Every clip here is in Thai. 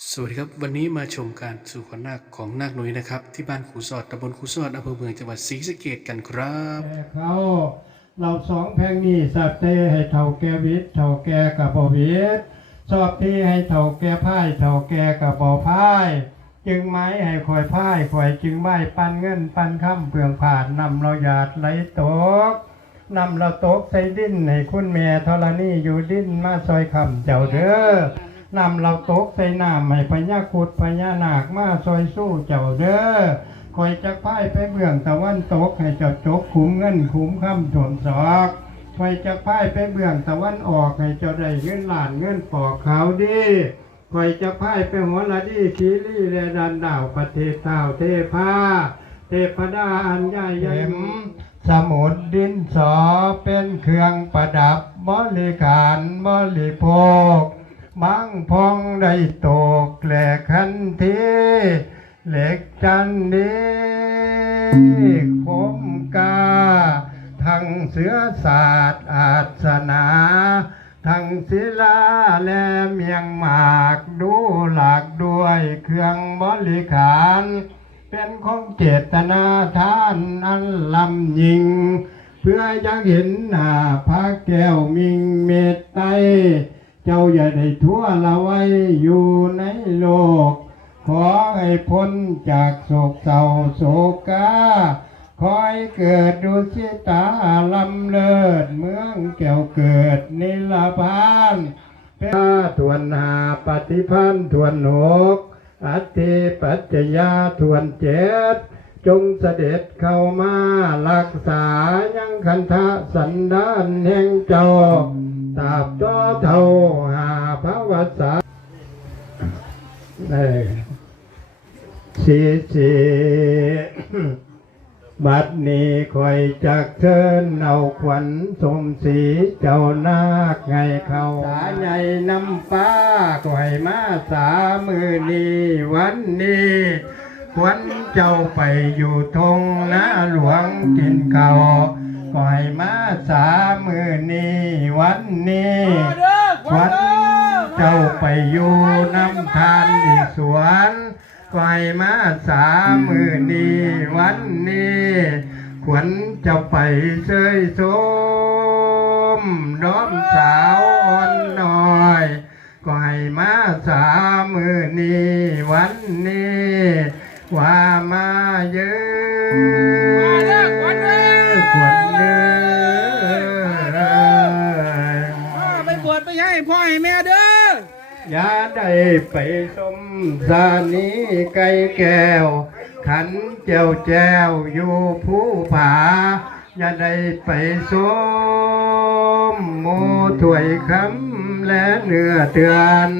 สวัสดีครับ วันนี้มาชมการสู่ขวัญนาคของนาคนุ้ยนะครับ ที่บ้านขูสอดตำบลขูสอดอำเภอเมืองจังหวัดศรีสะเกษกันครับแต่เขาเราสองแพงนี้สัตเตให้เท่าแก่วิทย์เท่าแก่กับบวิทย์ชอบที่ให้เท่าแก่พ่ายเท่าแก่กับบอพ่าย จึงไม้ให้คอยพ่ายคอยจึงไม้ปันเงินปันคำเปลืองผ่านนำเราหยาดไหลตกนำเราตกใส่ดิ้นให้คุณแม่ธรณีอยู่ดิ้นมาซอยคำเจ้าเด้อ นำเราตกใส่น้ำให้พญาคุดพญานาคมาซอยสู้เจ้าเด้อคอยจะพ่ายไปเบื้องตะวันตกให้เจ้าจกขุมเงินขุมคำถมศอกคอยจะพ่ายไปเบื้องตะวันออกให้เจ้าได้เงินหลานเงินปอกขาวดีคอยจะพ่ายไปหัวละดีขีรีและดันดาวประเทศเท่าเทพาเทพดาอันใหญ่เย็มสมุดดินสอเป็นเครื่องประดับบริการบริโภค มังพองได้ตกแหลกคันทีเหล็กจันดีคมกา ทั้งเสือศาสตร์อาสนา ทั้งศิลาและเมียงหมากดูหลากด้วยเครื่องบริขาร เป็นของเจตนาทานอันลำยิง เพื่ออยังเห็นหน้าพระแก้วมิงเมตไต เจ้าอย่าได้ทั่วละไว้อยู่ในโลก ขอให้พ้นจากโศกเศร้าโศกาคอยเกิดดุสิตาลำเลิศเมืองแก้วเกิดนิลพานเป็นทวนหาปฏิพันธ์ทวนหกอัติปัจจยาทวนเจ็ดจงเสด็จเข้ามารักษายังคันทะสันดานแห่งเจ้า ตาบต่อเท่าหาพระวัสสาเอ้ยสีสีบัดนี้คอยจักเชิญเอาขวัญสมศรีเจ้านาคไงเขาสาใหญ่นำป้าก็ให้มาสามือนี้วันนี้ขวัญเจ้าไปอยู่ทงนาหลวงกินเขา ก็ให้มาสามือนี้วันนี้ขวัญเจ้าไปอยู่น้ำทานอีกสวนก็ให้มาสามือนี้วันนี้ขวัญเจ้าไปเชยสมน้อมสาวอ่อนน้อยก็ให้มาสามือนี้วันนี้ว่ามาเยอะ พ่เด้อย่าได้ไปสมสานีไก่แก้ว ขันเจ้าแจ้วอยู่ผู้ผาอย่าได้ไปสมโมถวยคำและเนื้อเตือน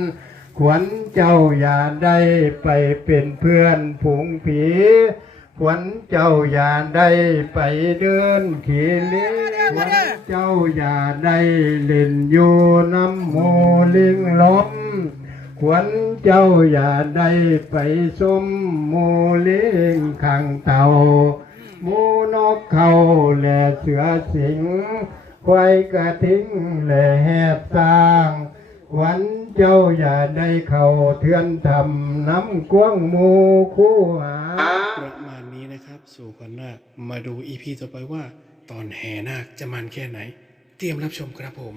ขวัญเจ้าอย่าได้ไปเป็นเพื่อนผงผีขวัญเจ้าอย่าได้ไปเดินขี่ลิขวัญเจ้าอย่าได้เล่นอยู่น้ำมู ลิงลมขวัญเจ้าอย่าได้ไปสมหมูลิงขังเต่าหมูนกเขาและเสือสิงควายกระทิงและแหบสร้างขวัญเจ้าอย่าได้เข้าเทือนทำน้ำกว้างหมูคู่หาประมาณนี้นะครับ สู่ขวัญนาคมาดูอีพีต่อไปว่า ตอนแห่นาคจะมันแค่ไหน เตรียมรับชมครับผม